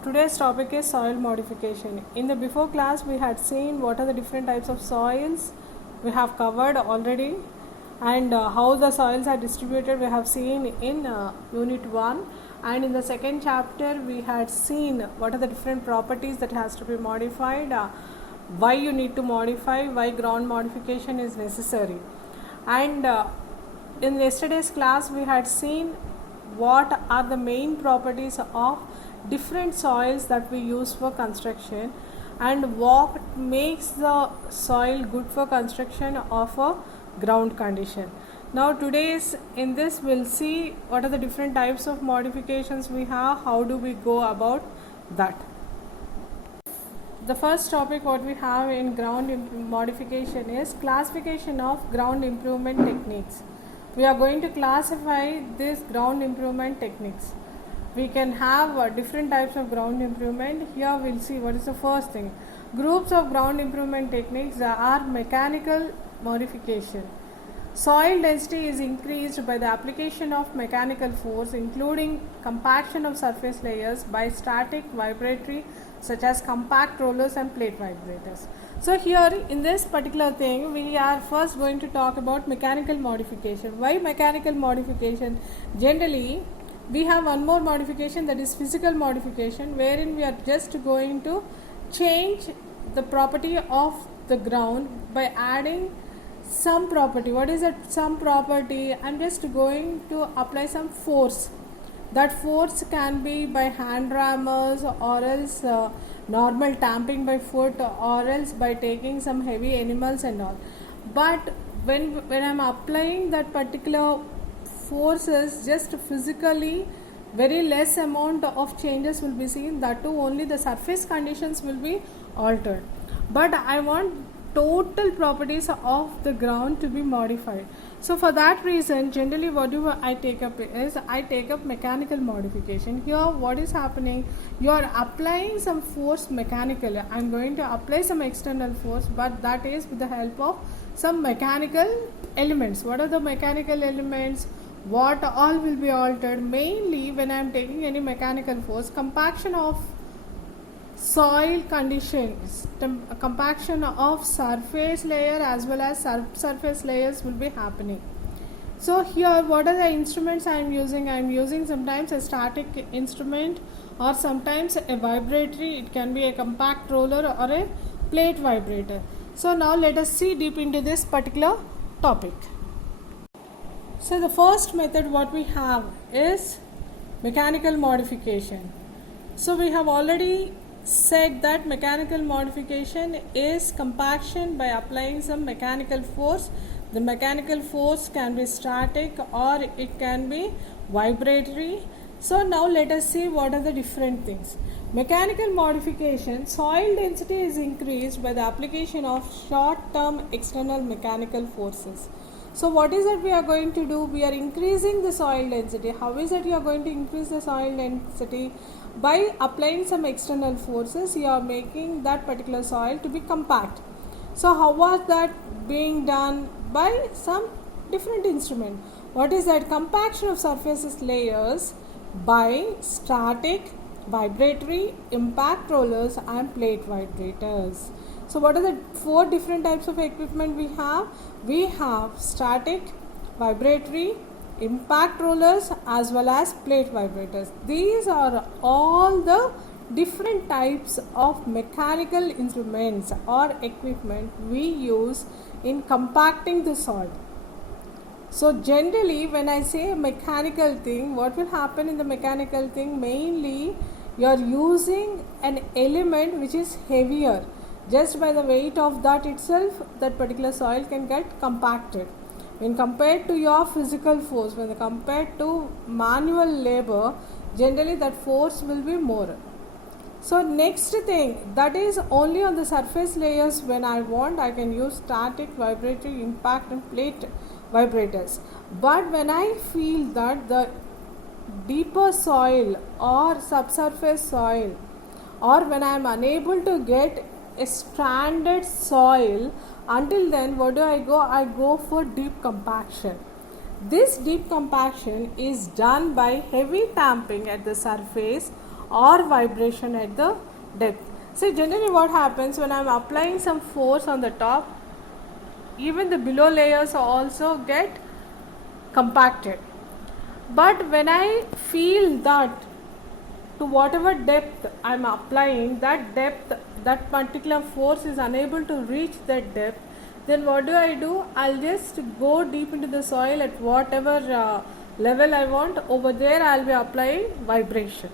Today's topic is soil modification. In the before class, we had seen what are the different types of soils we have covered already, and how the soils are distributed we have seen in unit 1. And in the second chapter we had seen what are the different properties that has to be modified, why you need to modify, why ground modification is necessary. And in yesterday's class we had seen what are the main properties of different soils that we use for construction and what makes the soil good for construction of a ground condition. Now today's in this we'll see what are the different types of modifications we have, how do we go about that. The first topic what we have in ground modification is classification of ground improvement techniques. We are going to classify these ground improvement techniques. We can have different types of ground improvement. Here we'll see what is the first thing. Groups of ground improvement techniques are mechanical modification. Soil density is increased by the application of mechanical force, including compaction of surface layers by static, vibratory, such as compact rollers and plate vibrators. So here in this particular thing, we are first going to talk about mechanical modification. Why mechanical modification? Generally, we have one more modification, that is physical modification, wherein we are just going to change the property of the ground by adding some property. What is that some property? I am just going to apply some force. That force can be by hand rammers or else normal tamping by foot or else by taking some heavy animals and all. But when I am applying that particular forces, just physically very less amount of changes will be seen, that too only the surface conditions will be altered. But I want total properties of the ground to be modified. So for that reason, generally what do I take up is I take up mechanical modification. Here what is happening, you are applying some force mechanically. I am going to apply some external force, but that is with the help of some mechanical elements. What are the mechanical elements? What all will be altered? Mainly when I am taking any mechanical force, compaction of soil conditions, compaction of surface layer as well as subsurface layers will be happening. So here what are the instruments I am using? I am using sometimes a static instrument or sometimes a vibratory. It can be a compact roller or a plate vibrator. So now let us see deep into this particular topic. So the first method what we have is mechanical modification. So we have already said that mechanical modification is compaction by applying some mechanical force. The mechanical force can be static or it can be vibratory. So now let us see what are the different things. Mechanical modification, soil density is increased by the application of short-term external mechanical forces. So what is it we are going to do? We are increasing the soil density. How is it you are going to increase the soil density? By applying some external forces, you are making that particular soil to be compact. So how was that being done? By some different instrument. What is that? Compaction of surfaces layers by static, vibratory, impact rollers and plate vibrators. So what are the four different types of equipment we have? We have static, vibratory, impact rollers as well as plate vibrators. These are all the different types of mechanical instruments or equipment we use in compacting the soil. So generally when I say mechanical thing, what will happen in the mechanical thing? Mainly you are using an element which is heavier. Just by the weight of that itself, that particular soil can get compacted. When compared to your physical force, when compared to manual labor, generally that force will be more. So next thing, that is only on the surface layers. When I want, I can use static, vibratory, impact and plate vibrators. But when I feel that the deeper soil or subsurface soil, or when I am unable to get a stranded soil, until then what do I go? I go for deep compaction. This deep compaction is done by heavy tamping at the surface or vibration at the depth. See, generally what happens when I am applying some force on the top, even the below layers also get compacted. But when I feel that to whatever depth I am applying, that depth, that particular force is unable to reach that depth, then what do? I'll just go deep into the soil at whatever level I want. Over there I'll be applying vibration.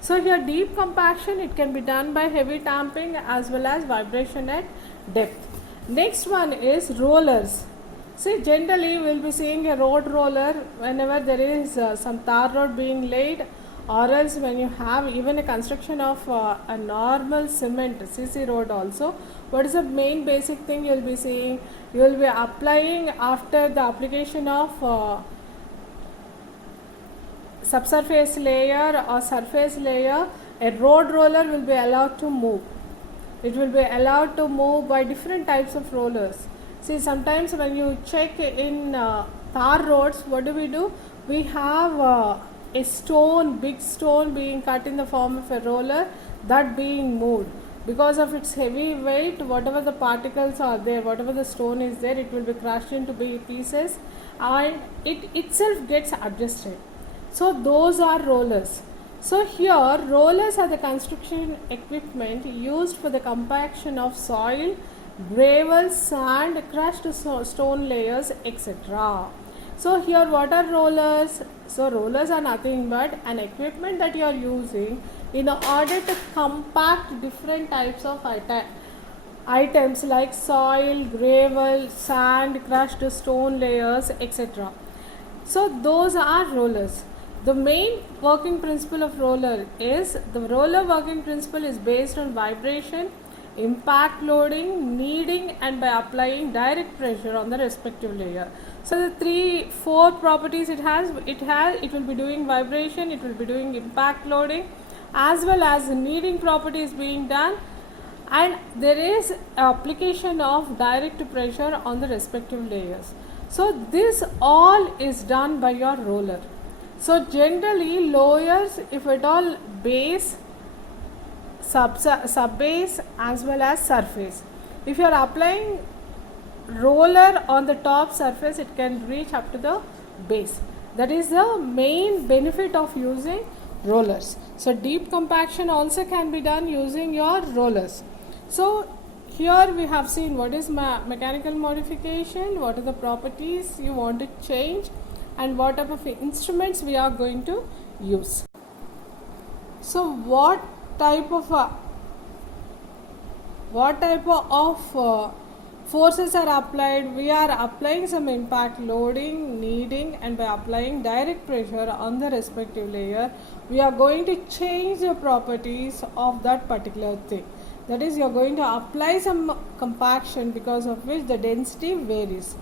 So here deep compaction, it can be done by heavy tamping as well as vibration at depth. Next one is rollers. See, generally we will be seeing a road roller whenever there is some tar road being laid, or else when you have even a construction of a normal cement CC road also. What is the main basic thing you will be seeing? You will be applying, after the application of subsurface layer or surface layer, a road roller will be allowed to move. It will be allowed to move by different types of rollers. See, sometimes when you check in tar roads, what do? We have a stone, big stone being cut in the form of a roller, that being moved. Because of its heavy weight, whatever the particles are there, whatever the stone is there, it will be crushed into big pieces and it itself gets adjusted. So those are rollers. So here rollers are the construction equipment used for the compaction of soil, gravel, sand, crushed stone layers, etc. So here what are rollers? So rollers are nothing but an equipment that you are using in order to compact different types of items like soil, gravel, sand, crushed stone layers, etc. So those are rollers. The main working principle of roller is, the roller working principle is based on vibration, impact loading, kneading, and by applying direct pressure on the respective layer. So the four properties it will be doing vibration, it will be doing impact loading, as well as the kneading property is being done, and there is application of direct pressure on the respective layers. So this all is done by your roller. So generally layers, if at all, base, sub-base as well as surface. If you are applying roller on the top surface, it can reach up to the base. That is the main benefit of using rollers. So deep compaction also can be done using your rollers. So here we have seen what is mechanical modification, what are the properties you want to change, and what type of instruments we are going to use. So what type of forces are applied? We are applying some impact loading, kneading, and by applying direct pressure on the respective layer, we are going to change the properties of that particular thing. That is, you are going to apply some compaction, because of which the density varies.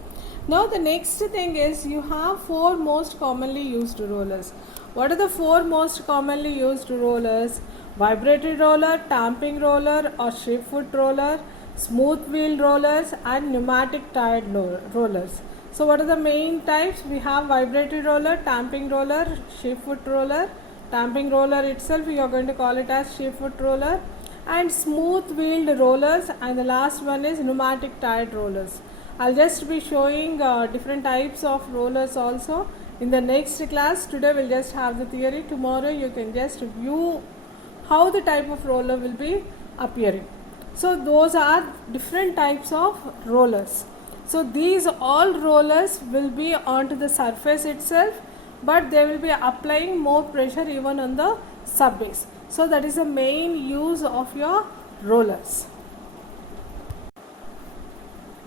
Now the next thing is, you have four most commonly used rollers. What are the four most commonly used rollers? Vibratory roller, tamping roller or sheep foot roller, smooth wheel rollers, and pneumatic tired rollers. So what are the main types? We have vibratory roller, tamping roller, sheep foot roller. Tamping roller itself we are going to call it as sheep foot roller, and smooth wheeled rollers, and the last one is pneumatic tired rollers. I'll just be showing different types of rollers also in the next class. Today we'll just have the theory. Tomorrow you can just view how the type of roller will be appearing. So those are different types of rollers. So these all rollers will be onto the surface itself, but they will be applying more pressure even on the subbase. So that is the main use of your rollers.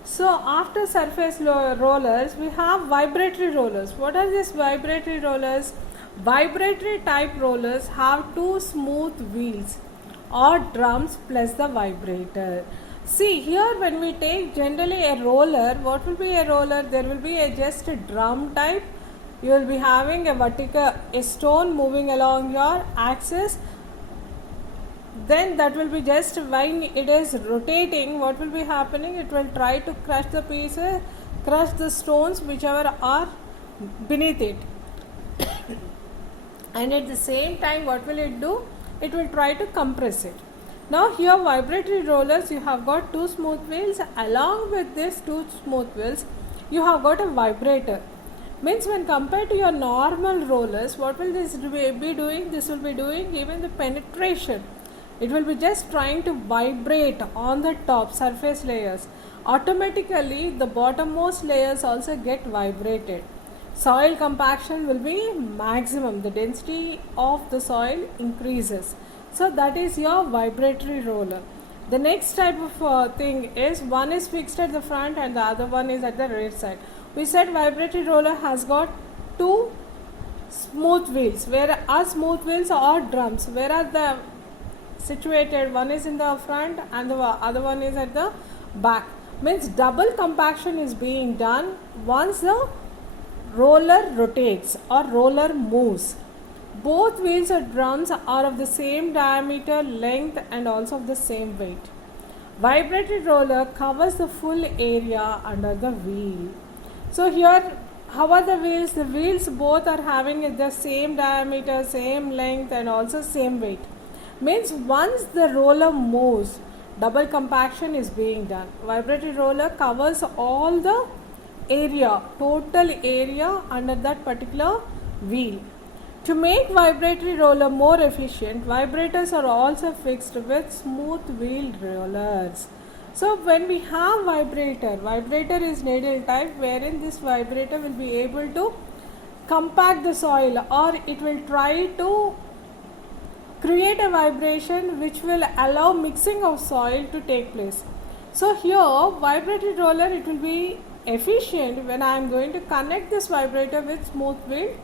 So after surface rollers, we have vibratory rollers. What are these vibratory rollers? Vibratory type rollers have two smooth wheels or drums plus the vibrator. See here, when we take generally a roller, what will be a roller? There will be just a drum type. You will be having a stone moving along your axis. Then that will be just when it is rotating, what will be happening? It will try to crush the pieces, crush the stones whichever are beneath it. And at the same time, what will it do? it will try to compress it. Now here vibratory rollers, you have got two smooth wheels. Along with these two smooth wheels, you have got a vibrator. Means when compared to your normal rollers, what will this be doing? This will be doing even the penetration. It will be just trying to vibrate on the top surface layers. Automatically the bottommost layers also get vibrated. Soil compaction will be maximum. The density of the soil increases. So that is your vibratory roller. The next type of thing is, one is fixed at the front and the other one is at the rear side. We said vibratory roller has got two smooth wheels, where our smooth wheels are drums. Where are the situated? One is in the front and the other one is at the back. Means double compaction is being done once the roller rotates or roller moves. Both wheels or drums are of the same diameter, length and also of the same weight. Vibratory roller covers the full area under the wheel. So here, how are the wheels? The wheels both are having the same diameter, same length and also same weight. Means once the roller moves, double compaction is being done. Vibratory roller covers all the area, total area under that particular wheel. To make vibratory roller more efficient, vibrators are also fixed with smooth wheel rollers. So when we have vibrator is needle type, wherein this vibrator will be able to compact the soil, or it will try to create a vibration which will allow mixing of soil to take place. So here vibratory roller, it will be efficient when I am going to connect this vibrator with smooth wheel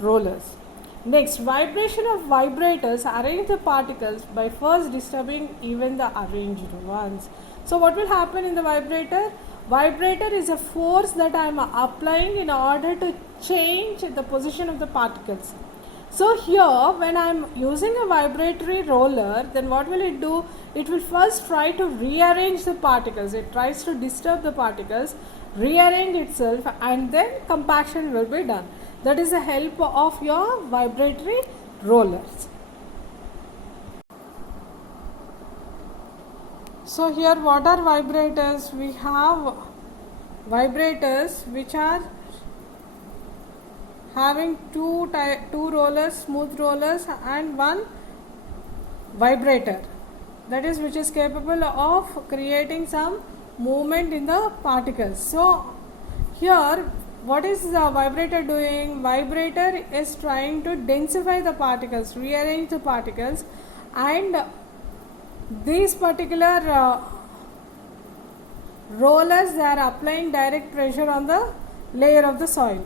rollers. Next, vibration of vibrators arrange the particles by first disturbing even the arranged ones. So what will happen in the vibrator? Vibrator is a force that I am applying in order to change the position of the particles. So here when I am using a vibratory roller, then what will it do? It will first try to rearrange the particles. It tries to disturb the particles, rearrange itself, and then compaction will be done. That is the help of your vibratory rollers. So here what are vibrators? We have vibrators which are having two rollers, smooth rollers, and one vibrator, that is which is capable of creating some movement in the particles. So here what is the vibrator doing? Vibrator is trying to densify the particles, rearrange the particles, and these particular rollers, they are applying direct pressure on the layer of the soil.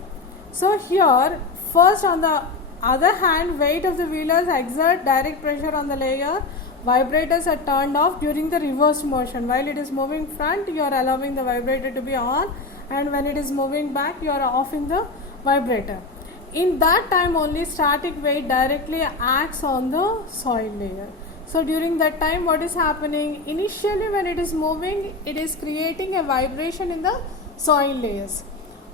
So here first, on the other hand, weight of the wheelers exert direct pressure on the layer. Vibrators are turned off during the reverse motion. While it is moving front, you are allowing the vibrator to be on, and when it is moving back, you are off in the vibrator. In that time only static weight directly acts on the soil layer. So during that time, what is happening? Initially when it is moving, it is creating a vibration in the soil layers.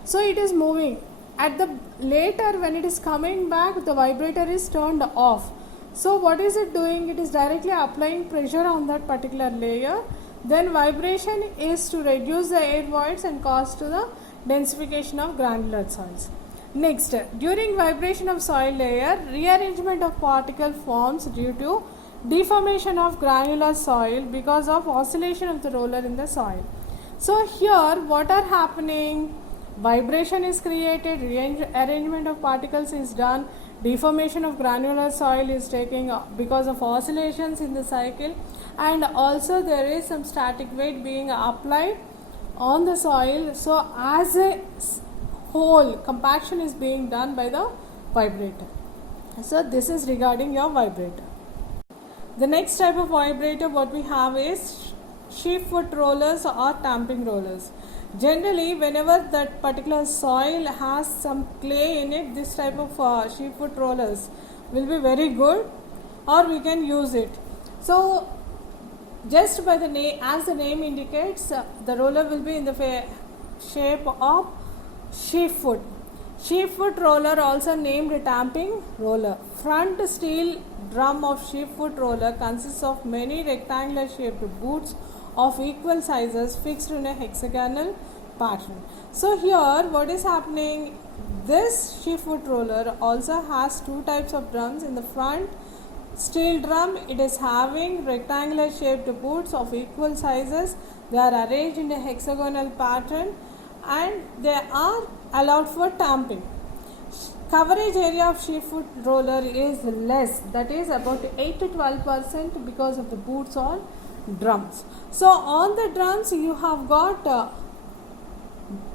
So it is moving. At the later when it is coming back, the vibrator is turned off. So what is it doing? It is directly applying pressure on that particular layer. Then vibration is to reduce the air voids and cause to the densification of granular soils. Next, during vibration of soil layer, rearrangement of particle forms due to deformation of granular soil because of oscillation of the roller in the soil. So here what are happening? Vibration is created, rearrangement of particles is done, deformation of granular soil is taking because of oscillations in the cycle, and also there is some static weight being applied on the soil. So as a whole, compaction is being done by the vibrator. So this is regarding your vibrator. The next type of vibrator what we have is sheep foot rollers or tamping rollers. Generally, whenever that particular soil has some clay in it, this type of sheep foot rollers will be very good, or we can use it. So just by the name, as the name indicates, the roller will be in the shape of sheep foot. Sheep foot roller, also named tamping roller. Front steel drum of sheep foot roller consists of many rectangular shaped boots of equal sizes fixed in a hexagonal pattern. So here what is happening, this sheep foot roller also has two types of drums. In the front steel drum, it is having rectangular shaped boots of equal sizes. They are arranged in a hexagonal pattern and they are allowed for tamping. Coverage area of sheep foot roller is less, that is about 8 to 12% because of the boots on drums. So on the drums you have got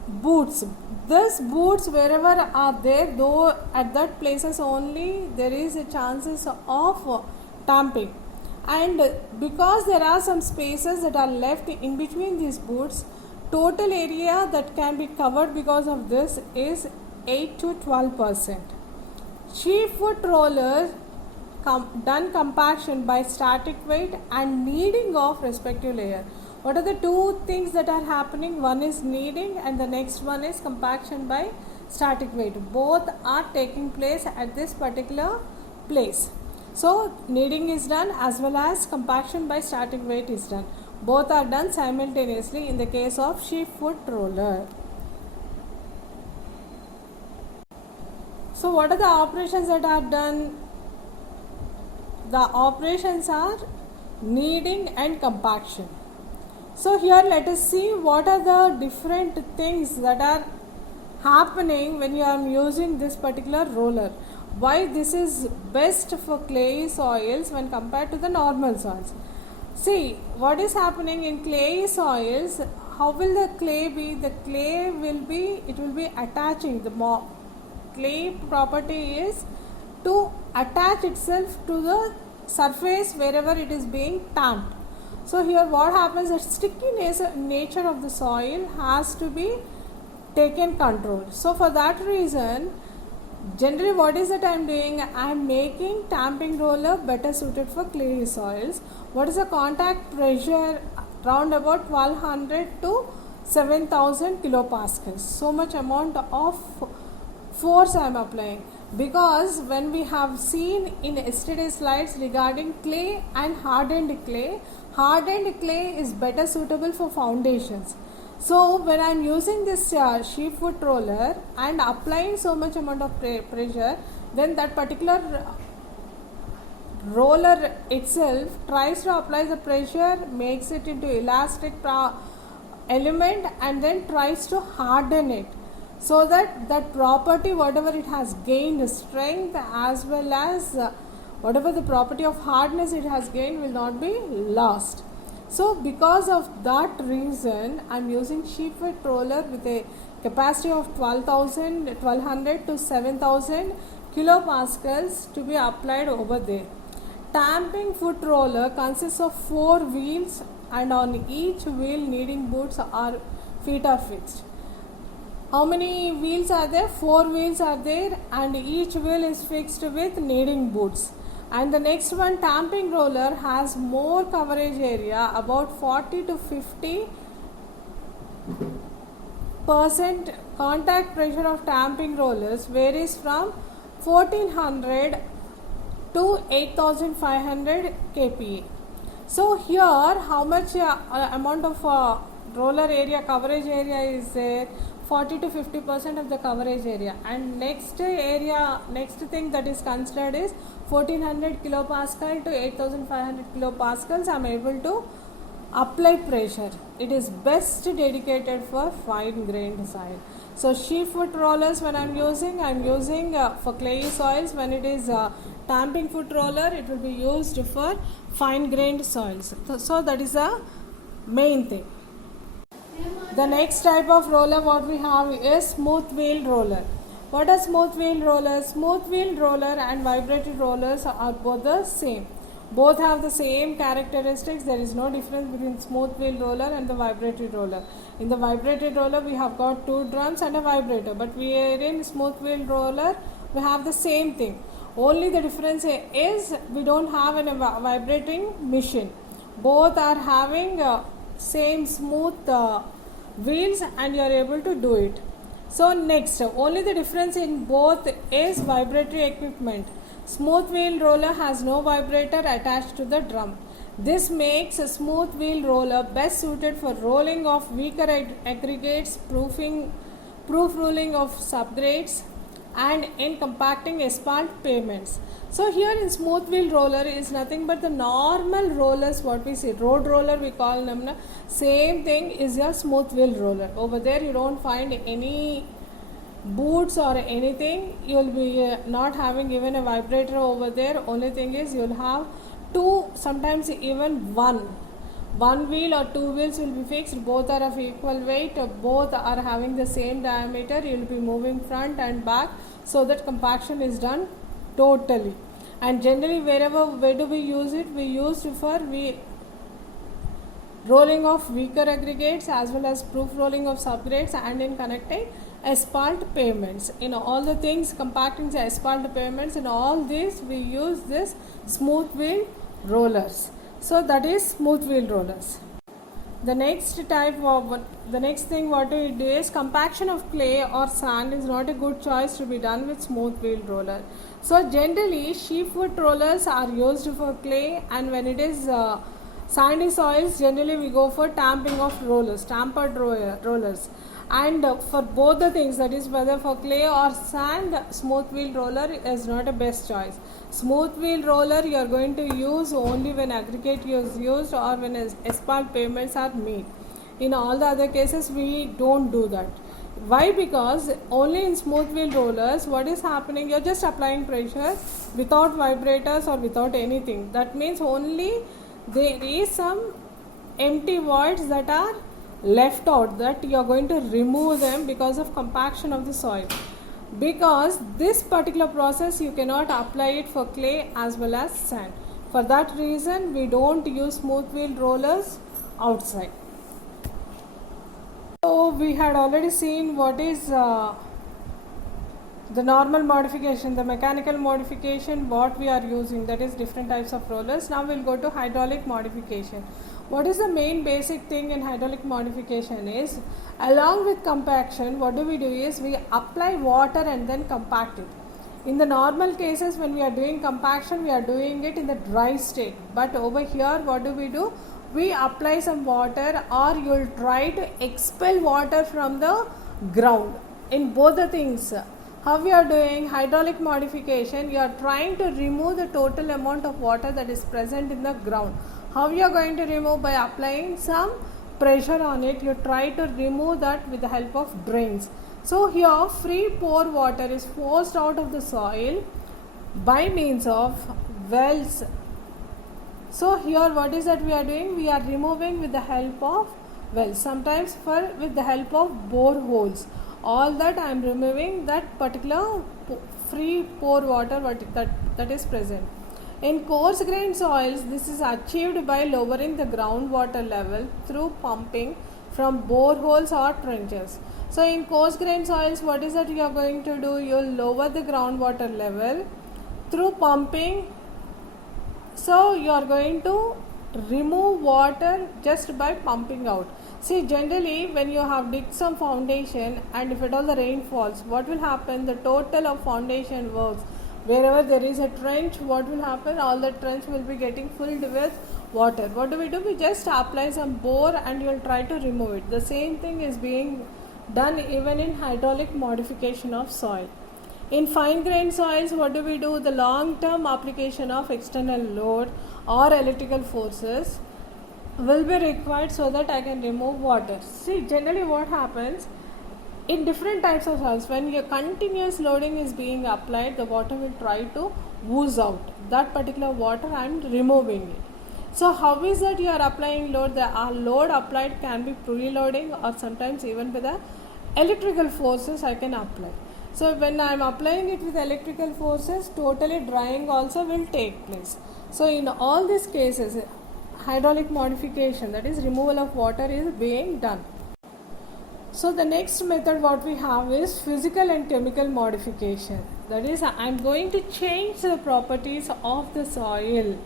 boots. These boots wherever are there, though at that places only there is a chances of tamping, and because there are some spaces that are left in between these boots, total area that can be covered because of this is 8 to 12%. Sheep foot rollers done compaction by static weight and kneading of respective layer. What are the two things that are happening? One is kneading and the next one is compaction by static weight. Both are taking place at this particular place. So kneading is done as well as compaction by static weight is done. Both are done simultaneously in the case of sheep foot roller. So what are the operations that are done? The operations are kneading and compaction. So here let us see what are the different things that are happening when you are using this particular roller. Why this is best for clayey soils when compared to the normal soils. See what is happening in clayey soils. How will the clay be? The clay will be, it will be attaching. The clay property is to attach itself to the surface wherever it is being tamped. So here what happens, the sticky nature of the soil has to be taken control. So for that reason, generally what is that I am doing? I am making tamping roller better suited for clayey soils. What is the contact pressure? Round about 1200 to 7000 kilopascals. So much amount of force I am applying, because when we have seen in yesterday's slides regarding clay and hardened clay is better suitable for foundations. So when I am using this sheep foot roller and applying so much amount of pressure, then that particular roller itself tries to apply the pressure, makes it into elastic element and then tries to harden it, so that that property whatever it has gained strength as well as whatever the property of hardness it has gained will not be lost. So because of that reason I am using sheep foot roller with a capacity of 1200 to 7000 kilopascals to be applied over there. Tamping foot roller consists of 4 wheels and on each wheel kneading boots or feet are fixed. How many wheels are there? 4 wheels are there and each wheel is fixed with kneading boots. And the next one, tamping roller, has more coverage area, about 40 to 50%. Contact pressure of tamping rollers varies from 1400 to 8500 kPa. So here how much amount of roller area, coverage area is there? 40 to 50% of the coverage area. And next thing that is considered is 1400 kilopascal to 8500 kilopascals I am able to apply pressure. It is best dedicated for fine grained soil. So sheep foot rollers when I am using for clayey soils. When it is tamping foot roller, it will be used for fine grained soils. So that is the main thing. The next type of roller what we have is smooth wheel roller. What are smooth wheel rollers? Smooth wheel roller and vibrating rollers are both the same. Both have the same characteristics. There is no difference between smooth wheel roller and the vibrating roller. In the vibrating roller we have got 2 drums and a vibrator, but we are in smooth wheel roller we have the same thing. Only the difference is we don't have a vibrating machine. Both are having same smooth wheels and you are able to do it. So next, only the difference in both is vibratory equipment. Smooth wheel roller has no vibrator attached to the drum. This makes a smooth wheel roller best suited for rolling of weaker aggregates, proof rolling of subgrades, and in compacting asphalt pavements. So here in smooth wheel roller is nothing but the normal rollers what we see, road roller we call them. Same thing is your smooth wheel roller. Over there you don't find any boots or anything. You'll be not having even a vibrator over there. Only thing is you'll have two, sometimes even one wheel or two wheels will be fixed. Both are of equal weight, both are having the same diameter. You'll be moving front and back so that compaction is done totally. And generally where do we use it? We use it for rolling of weaker aggregates as well as proof rolling of subgrades, and in connecting asphalt pavements. In all the things compacting the asphalt pavements, in all these we use this smooth wheel rollers. So that is smooth wheel rollers. The next thing what we do is compaction of clay or sand is not a good choice to be done with smooth wheel roller. So generally sheepwood rollers are used for clay, and when it is sandy soils, generally we go for tamping of rollers, tampered rollers. And for both the things, that is whether for clay or sand, smooth wheel roller is not a best choice. Smooth wheel roller you are going to use only when aggregate is used or when asphalt pavements are made. In all the other cases we don't do that. Why? Because only in smooth wheel rollers what is happening, you are just applying pressure without vibrators or without anything. That means only there is some empty voids that are left out, that you are going to remove them because of compaction of the soil. Because this particular process you cannot apply it for clay as well as sand. For that reason we don't use smooth wheel rollers outside. So we had already seen what is the normal modification, the mechanical modification what we are using, that is different types of rollers. Now we'll go to hydraulic modification. What is the main basic thing in hydraulic modification is, along with compaction what do is we apply water and then compact it. In the normal cases when we are doing compaction we are doing it in the dry state, but over here what do? We apply some water, or you'll try to expel water from the ground. In both the things, how we are doing hydraulic modification, you are trying to remove the total amount of water that is present in the ground. How you are going to remove? By applying some pressure on it. You try to remove that with the help of drains. So here free pour water is forced out of the soil by means of wells. So here what is that we are doing? We are removing with the help of wells, sometimes with the help of boreholes. All that I am removing that particular free pour water that is present. In coarse grained soils, this is achieved by lowering the groundwater level through pumping from boreholes or trenches. So in coarse grained soils, what is that you are going to do? You will lower the groundwater level through pumping. So you are going to remove water just by pumping out. See, generally when you have digged some foundation and if at all the rain falls, what will happen? The total of foundation works. Wherever there is a trench, what will happen? All the trench will be getting filled with water. What do? We just apply some bore and you will try to remove it. The same thing is being done even in hydraulic modification of soil. In fine grained soils, what do? The long term application of external load or electrical forces will be required so that I can remove water. See, generally what happens in different types of soils, when your continuous loading is being applied, the water will try to ooze out. That particular water I am removing it. So how is that you are applying load? The load applied can be preloading, or sometimes even with the electrical forces I can apply. So when I am applying it with electrical forces, totally drying also will take place. So in all these cases, hydraulic modification, that is removal of water, is being done. So the next method what we have is physical and chemical modification. That is, I am going to change the properties of the soil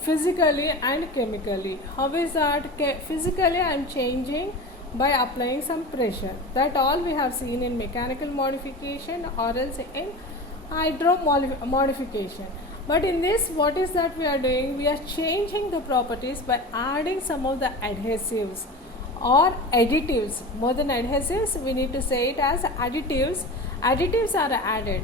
physically and chemically. How is that? Physically I am changing by applying some pressure. That all we have seen in mechanical modification or else in modification. But in this, what is that we are doing? We are changing the properties by adding some of the adhesives or additives. More than adhesives, we need to say it as additives. Additives are added.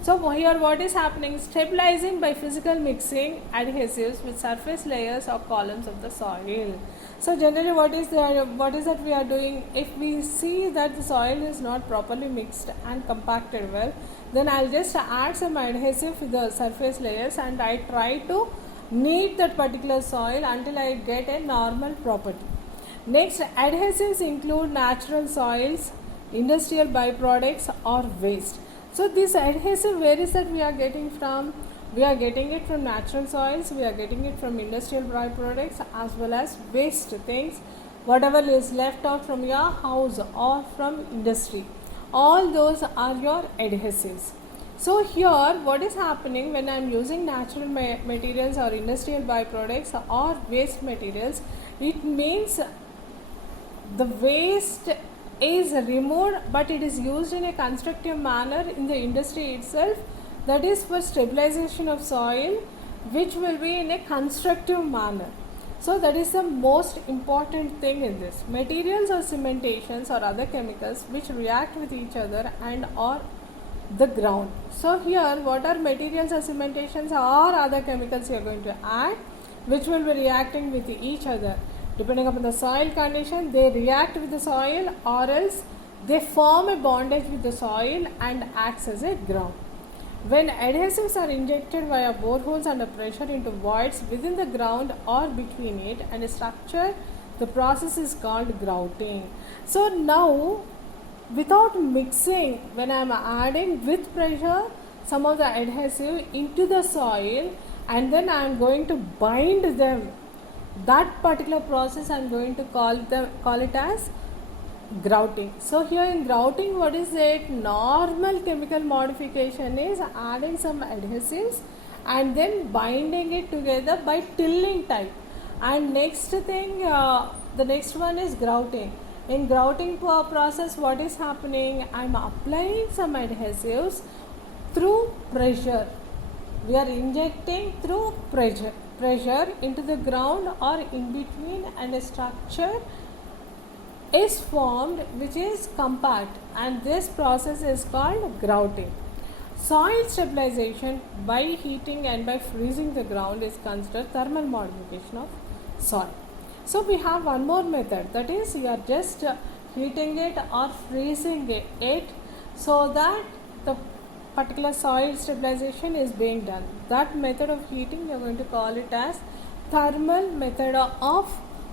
So here what is happening? Stabilizing by physical mixing adhesives with surface layers or columns of the soil. So generally what is that we are doing? If we see that the soil is not properly mixed and compacted well, then I'll just add some adhesive with the surface layers and I try to knead that particular soil until I get a normal property. Next, adhesives include natural soils, industrial byproducts or waste. So this adhesive, where is that we are getting from? We are getting it from natural soils, we are getting it from industrial byproducts as well as waste things, whatever is left out from your house or from industry. All those are your adhesives. So here what is happening when I am using natural materials or industrial byproducts or waste materials, it means the waste is removed but it is used in a constructive manner in the industry itself, that is for stabilization of soil, which will be in a constructive manner. So that is the most important thing in this. Materials or cementations or other chemicals which react with each other and or the ground. So here what are materials or cementations or other chemicals you are going to add which will be reacting with each other? Depending upon the soil condition, they react with the soil or else they form a bondage with the soil and acts as a ground. When adhesives are injected via boreholes under pressure into voids within the ground or between it and a structure, the process is called grouting. So now, without mixing, when I am adding with pressure some of the adhesive into the soil and then I am going to bind them, that particular process I am going to call it as grouting. So here in grouting, what is it? Normal chemical modification is adding some adhesives and then binding it together by tilling type. And next thing, the next one is grouting. In grouting process, what is happening? I am applying some adhesives through pressure. We are injecting through pressure into the ground or in between, and a structure is formed which is compact, and this process is called grouting. Soil stabilization by heating and by freezing the ground is considered thermal modification of soil. So we have one more method, that is you are just heating it or freezing it so that the particular soil stabilization is being done. That method of heating we are going to call it as thermal method of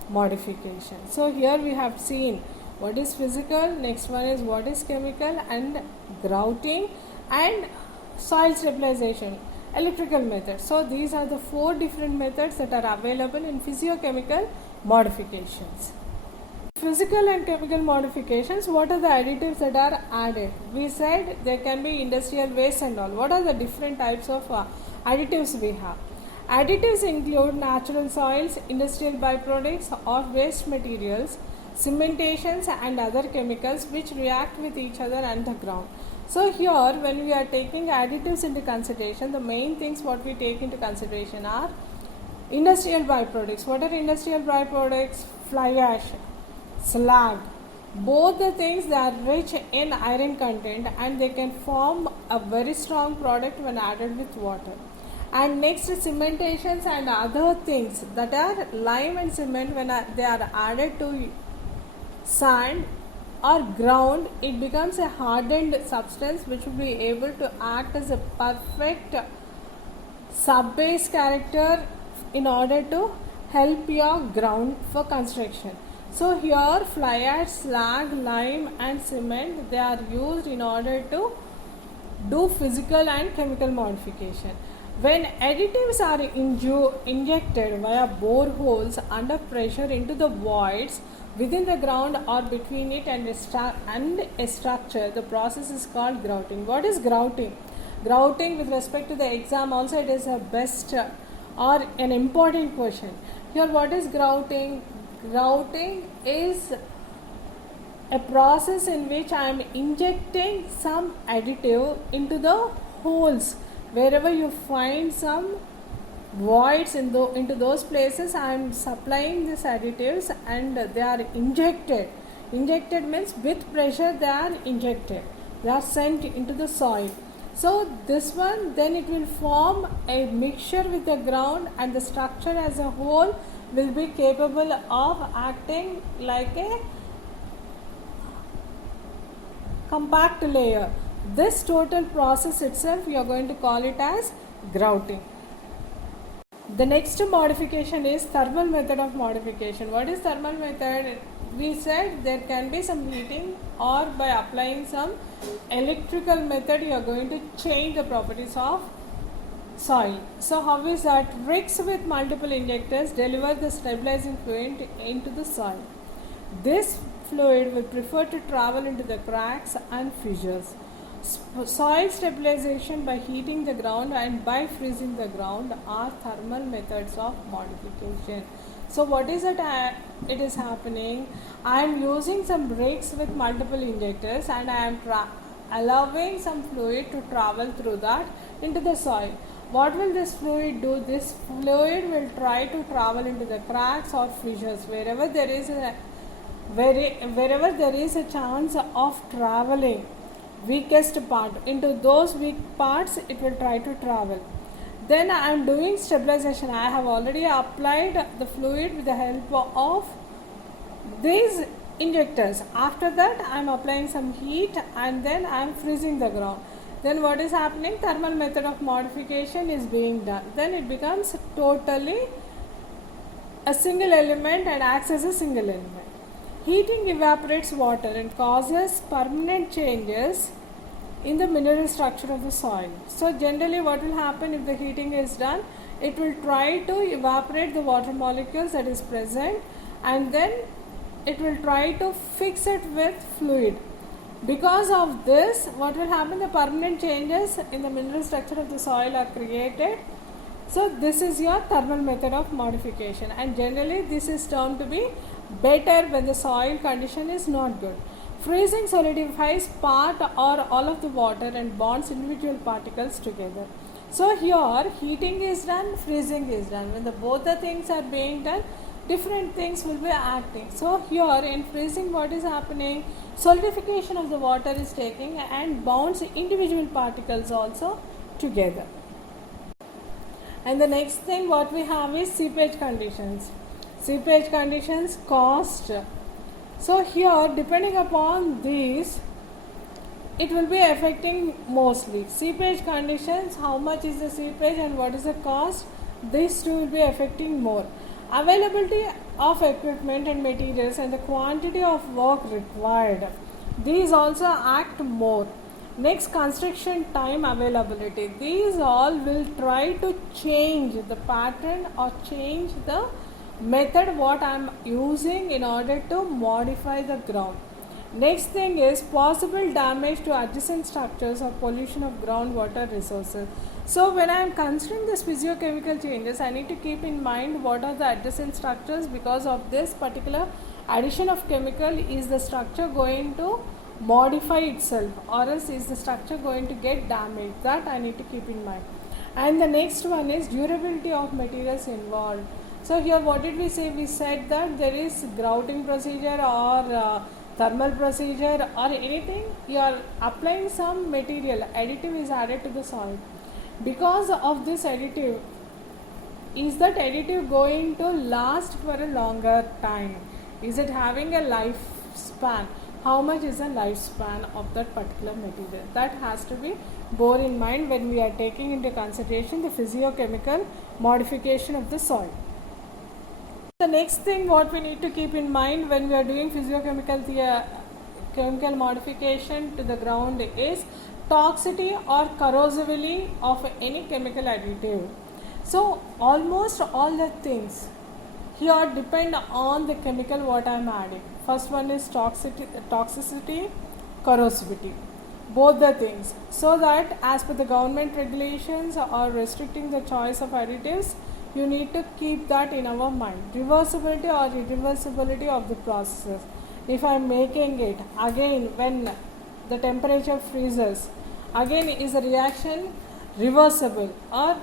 modification. So here we have seen what is physical, next one is what is chemical, and grouting and soil stabilization, electrical method. So these are the 4 different methods that are available in physiochemical modifications. Physical and chemical modifications, what are the additives that are added? We said there can be industrial waste and all. What are the different types of additives we have? Additives include natural soils, industrial byproducts or waste materials, cementations and other chemicals which react with each other and the ground. So here when we are taking additives into consideration, the main things what we take into consideration are industrial byproducts. What are industrial byproducts? Fly ash, slag. Both the things, they are rich in iron content and they can form a very strong product when added with water. And next, cementations and other things, that are lime and cement, when they are added to sand or ground, it becomes a hardened substance which will be able to act as a perfect sub-base character in order to help your ground for construction. So here fly ash, slag, lime and cement, they are used in order to do physical and chemical modification. When additives are injected via boreholes under pressure into the voids within the ground or between it and a structure, the process is called grouting. What is grouting? Grouting, with respect to the exam also, it is a best or an important question. Here what is grouting? Grouting is a process in which I am injecting some additive into the holes. Wherever you find some voids into those places, I am supplying these additives and they are injected. Injected means with pressure they are injected, they are sent into the soil. So this one, then it will form a mixture with the ground, and the structure as a whole will be capable of acting like a compact layer. This total process itself we are going to call it as grouting. The next modification is thermal method of modification. What is thermal method? We said there can be some heating, or by applying some electrical method you are going to change the properties of soil. So how is that? Rigs with multiple injectors deliver the stabilizing fluid into the soil. This fluid will prefer to travel into the cracks and fissures. Soil stabilization by heating the ground and by freezing the ground are thermal methods of modification. So what is it is happening? I am using some rigs with multiple injectors, and I am allowing some fluid to travel through that into the soil. What will this fluid do? This fluid will try to travel into the cracks or fissures wherever there is a chance of traveling. Weakest part, into those weak parts it will try to travel. Then I am doing stabilization. I have already applied the fluid with the help of these injectors. After that I am applying some heat, and then I am freezing the ground. Then what is happening? Thermal method of modification is being done. Then it becomes totally a single element and acts as a single element. Heating evaporates water and causes permanent changes in the mineral structure of the soil. So generally what will happen if the heating is done? It will try to evaporate the water molecules that is present, and then it will try to fix it with fluid. Because of this, what will happen? The permanent changes in the mineral structure of the soil are created. So this is your thermal method of modification, and generally this is termed to be better when the soil condition is not good. Freezing solidifies part or all of the water and bonds individual particles together. So here heating is done, freezing is done. When both the things are being done, different things will be acting. So here in freezing, what is happening? Solidification of the water is taking and bonds individual particles also together. And the next thing what we have is seepage conditions. Seepage conditions, cost. So here depending upon these, it will be affecting mostly. Seepage conditions, how much is the seepage and what is the cost, these two will be affecting more. Availability of equipment and materials and the quantity of work required, these also act more. Next, construction time availability, these all will try to change the pattern or change the method what I am using in order to modify the ground. Next thing is possible damage to adjacent structures or pollution of groundwater resources. So when I am considering this physiochemical changes, I need to keep in mind what are the adjacent structures. Because of this particular addition of chemical, is the structure going to modify itself, or else is the structure going to get damaged? That I need to keep in mind. And the next one is durability of materials involved. So here what did we say? We said that there is grouting procedure or thermal procedure or anything, you are applying some material, additive is added to the soil. Because of this additive, is that additive going to last for a longer time? Is it having a lifespan? How much is the lifespan of that particular material? That has to be bore in mind when we are taking into consideration the physiochemical modification of the soil. The next thing what we need to keep in mind when we are doing chemical modification to the ground is toxicity or corrosivity of any chemical additive. So almost all the things here depend on the chemical what I am adding. First one is toxicity, corrosivity, both the things. So that as per the government regulations or restricting the choice of additives, you need to keep that in our mind. Reversibility or irreversibility of the processes. If I am making it again when the temperature freezes, again, is the reaction reversible, or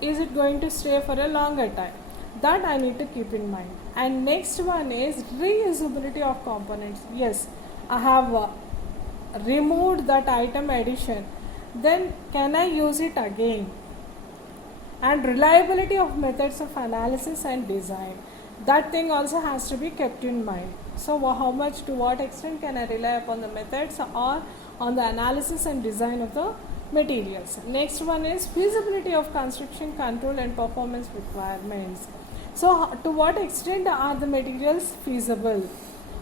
is it going to stay for a longer time? That I need to keep in mind. And next one is reusability of components. Yes, I have removed that item addition, then can I use it again? And reliability of methods of analysis and design, that thing also has to be kept in mind. So how much, to what extent can I rely upon the methods or on the analysis and design of the materials? Next one is feasibility of construction control and performance requirements. So to what extent are the materials feasible,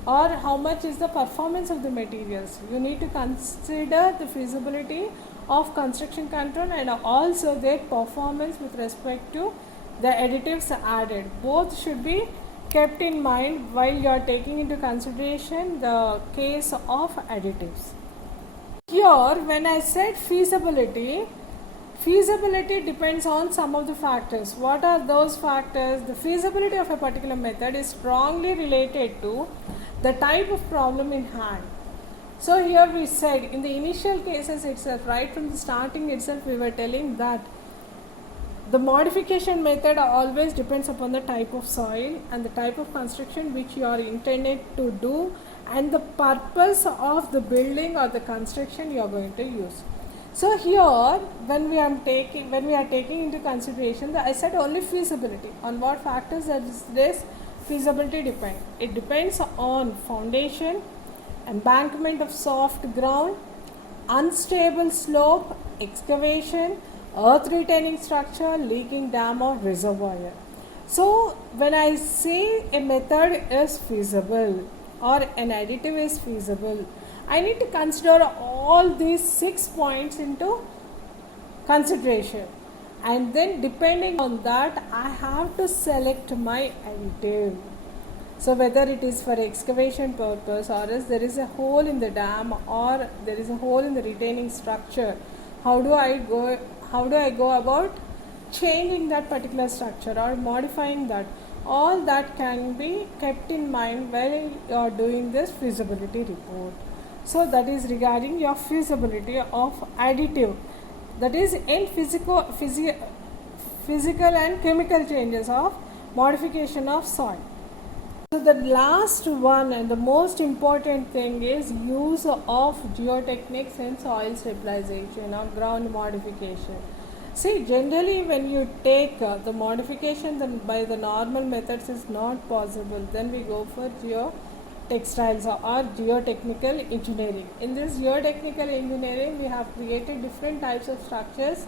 or how much is the performance of the materials? You need to consider the feasibility of construction control and also their performance with respect to the additives added. Both should be kept in mind while you are taking into consideration the case of additives. Here, when I said feasibility depends on some of the factors. What are those factors? The feasibility of a particular method is strongly related to the type of problem in hand. So here we said, in the initial cases itself, right from the starting itself, we were telling that the modification method always depends upon the type of soil and the type of construction which you are intended to do, and the purpose of the building or the construction you are going to use. So here, when we are taking into consideration, I said only feasibility. On what factors does this feasibility depend? It depends on foundation, embankment of soft ground, unstable slope, excavation, earth retaining structure, leaking dam or reservoir. So when I say a method is feasible or an additive is feasible, I need to consider all these 6 points into consideration, and then depending on that I have to select my additive. So whether it is for excavation purpose, or else there is a hole in the dam, or there is a hole in the retaining structure, how do I go about changing that particular structure or modifying that? All that can be kept in mind while you are doing this feasibility report. So that is regarding your feasibility of additive, that is in physical and chemical changes of modification of soil. So the last one and the most important thing is use of geotechnics in soil stabilization or ground modification. See, generally when you take the modification then by the normal methods is not possible, then we go for geotextiles or geotechnical engineering. In this geotechnical engineering, we have created different types of structures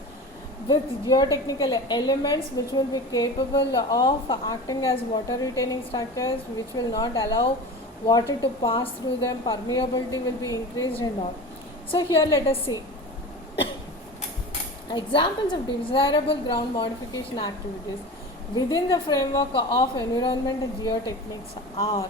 with geotechnical elements which will be capable of acting as water retaining structures, which will not allow water to pass through them, permeability will be increased and all. So here let us see examples of desirable ground modification activities within the framework of environment and geotechnics are: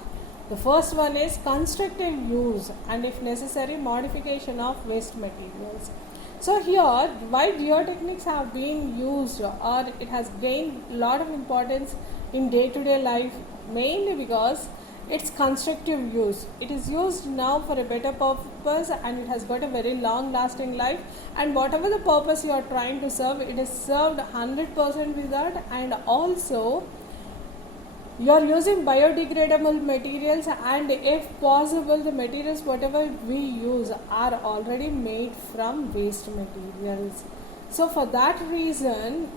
the first one is constructive use and, if necessary, modification of waste materials. So here, why geotechnics have been used or it has gained a lot of importance in day-to-day life, mainly because its constructive use. It is used now for a better purpose and it has got a very long lasting life, and whatever the purpose you are trying to serve, it is served 100% with that. And also you are using biodegradable materials, and if possible the materials whatever we use are already made from waste materials. So for that reason,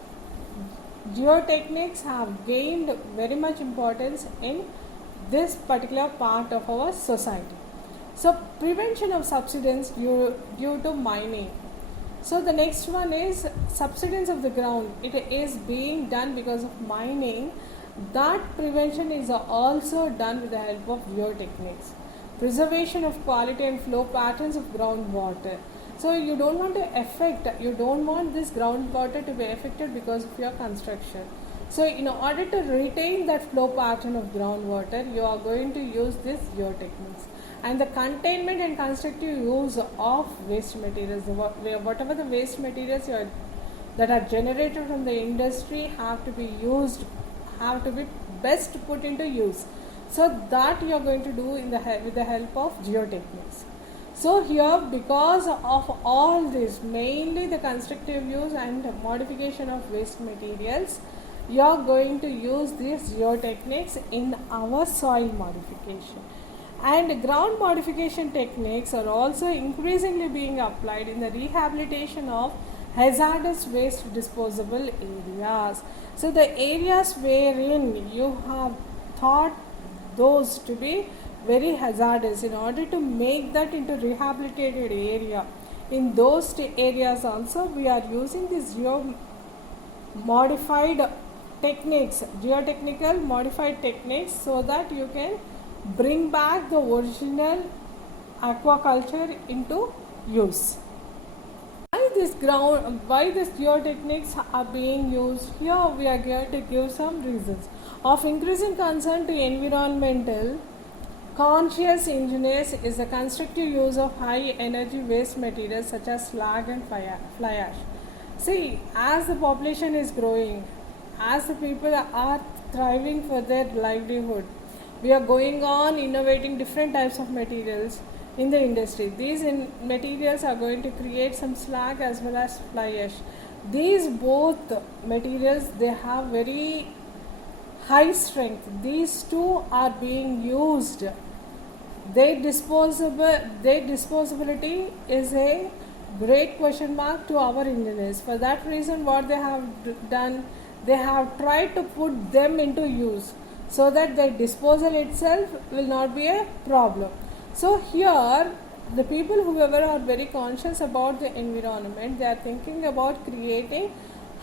geotechnics have gained very much importance in this particular part of our society. So prevention of subsidence due to mining. So the next one is subsidence of the ground. It is being done because of mining. That prevention is also done with the help of geotechnics. Preservation of quality and flow patterns of groundwater. So you don't want this groundwater to be affected because of your construction. So in order to retain that flow pattern of groundwater, you are going to use this geotechnics. And the containment and constructive use of waste materials. Whatever the waste materials that are generated from the industry have to be best put into use. So that you are going to do with the help of geotechnics. So here, because of all this, mainly the constructive use and modification of waste materials, you are going to use these geotechniques in our soil modification. And ground modification techniques are also increasingly being applied in the rehabilitation of hazardous waste disposable areas. So the areas wherein you have thought those to be very hazardous, in order to make that into rehabilitated area, in those areas also we are using these modified techniques, geotechnical modified techniques, so that you can bring back the original aquaculture into use. Why these geotechniques are being used? Here we are going to give some reasons. Of increasing concern to environmental conscious engineers is the constructive use of high energy waste materials such as slag and fly ash. See, as the population is growing, as the people are thriving for their livelihood, we are going on innovating different types of materials in the industry. These materials are going to create some slag as well as fly ash. These both materials, they have very high strength. These two are being used. Their disposability is a great question mark to our engineers. For that reason, what they have done, they have tried to put them into use, so that their disposal itself will not be a problem. So here, the people whoever are very conscious about the environment, they are thinking about creating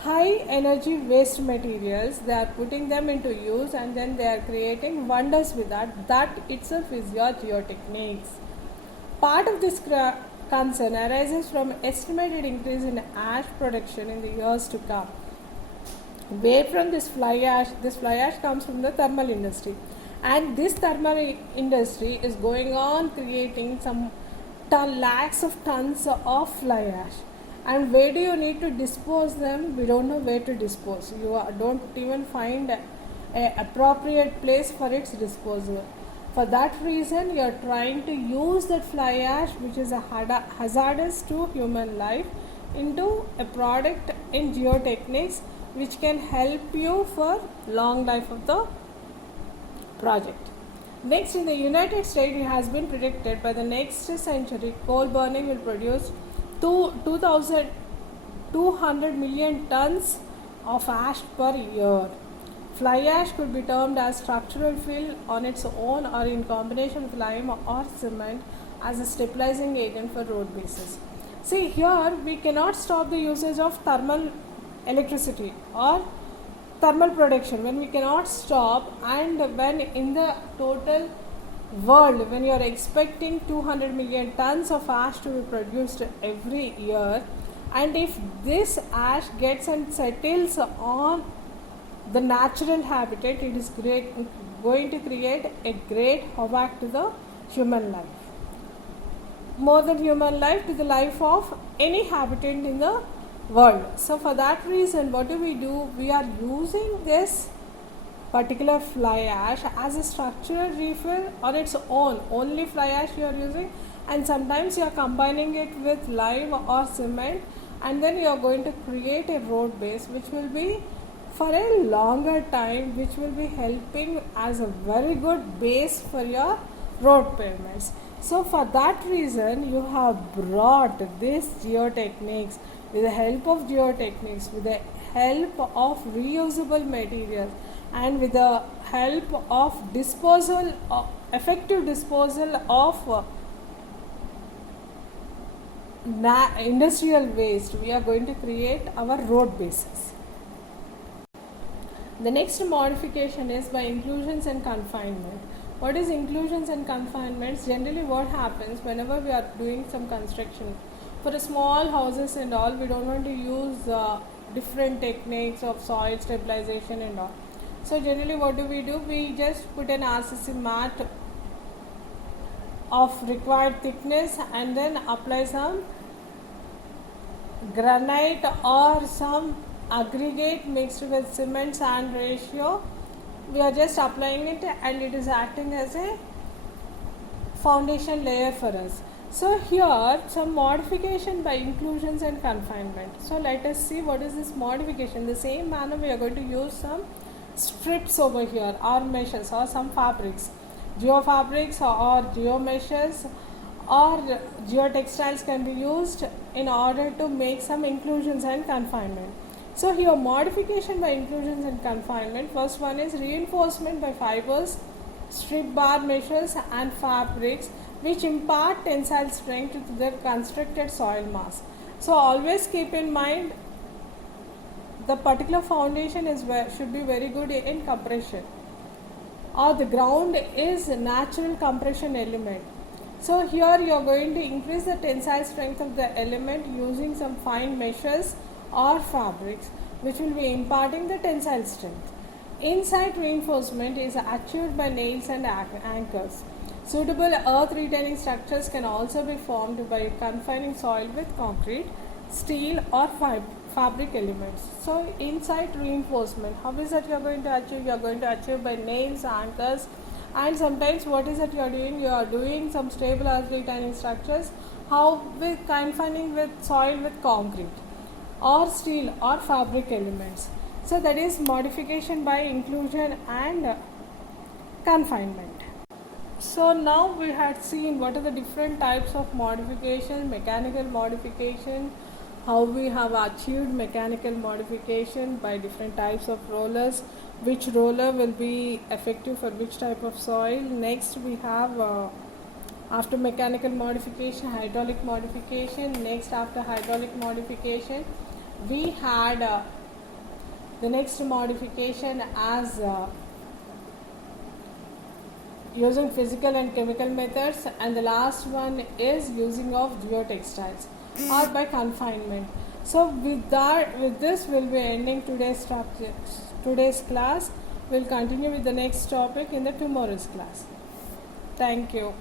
high energy waste materials. They are putting them into use, and then they are creating wonders with that. That itself is your geotechniques. Part of this concern arises from estimated increase in ash production in the years to come. Where from this fly ash comes from the thermal industry, and this thermal industry is going on creating some lakhs of tons of fly ash. And where do you need to dispose them? We don't know where to dispose. You don't even find a appropriate place for its disposal. For that reason, you are trying to use that fly ash, which is a hazardous to human life, into a product in geotechnics, which can help you for long life of the project. Next, in the United States, it has been predicted by the next century, coal burning will produce 2,200 million tons of ash per year. Fly ash could be termed as structural fill on its own or in combination with lime or cement as a stabilizing agent for road bases. See, here we cannot stop the usage of thermal electricity or thermal production when we cannot stop, and when in the total world, when you are expecting 200 million tons of ash to be produced every year, and if this ash gets and settles on the natural habitat, it is going to create a great havoc to the human life, more than human life, to the life of any habitant in the world. So for that reason, what do? We are using this particular fly ash as a structural refill on its own. Only fly ash you are using, and sometimes you are combining it with lime or cement, and then you are going to create a road base which will be for a longer time, which will be helping as a very good base for your road pavements. So for that reason, you have brought this geotechniques. With the help of geotechniques, with the help of reusable materials, and with the help of effective disposal of industrial waste, we are going to create our road bases. The next modification is by inclusions and confinement. What is inclusions and confinements? Generally, what happens whenever we are doing some construction for a small houses and all, we don't want to use different techniques of soil stabilization and all. So generally, what do? We just put an RCC mat of required thickness, and then apply some granite or some aggregate mixed with cement sand ratio. We are just applying it, and it is acting as a foundation layer for us. So here some modification by inclusions and confinement. So let us see what is this modification. The same manner we are going to use some strips over here or meshes or some fabrics, geofabrics or geomeshes or geotextiles can be used in order to make some inclusions and confinement. So here modification by inclusions and confinement. First one is reinforcement by fibers, strip bar meshes and fabrics which impart tensile strength to the constructed soil mass. So always keep in mind the particular foundation should be very good in compression, or the ground is natural compression element. So here you are going to increase the tensile strength of the element using some fine meshes or fabrics which will be imparting the tensile strength. Inside reinforcement is achieved by nails and anchors. Suitable earth retaining structures can also be formed by confining soil with concrete, steel or fabric elements. So inside reinforcement, how is that you are going to achieve? You are going to achieve by nails, anchors, and sometimes what is that you are doing? You are doing some stable earth retaining structures. How? With confining with soil with concrete or steel or fabric elements. So that is modification by inclusion and confinement. So now we had seen what are the different types of modification, mechanical modification, how we have achieved mechanical modification by different types of rollers, which roller will be effective for which type of soil. Next we have after mechanical modification, hydraulic modification. Next after hydraulic modification we had the next modification as using physical and chemical methods, and the last one is using of geotextiles or by confinement. So with this we'll be ending today's class. We'll continue with the next topic in the tomorrow's class. Thank you.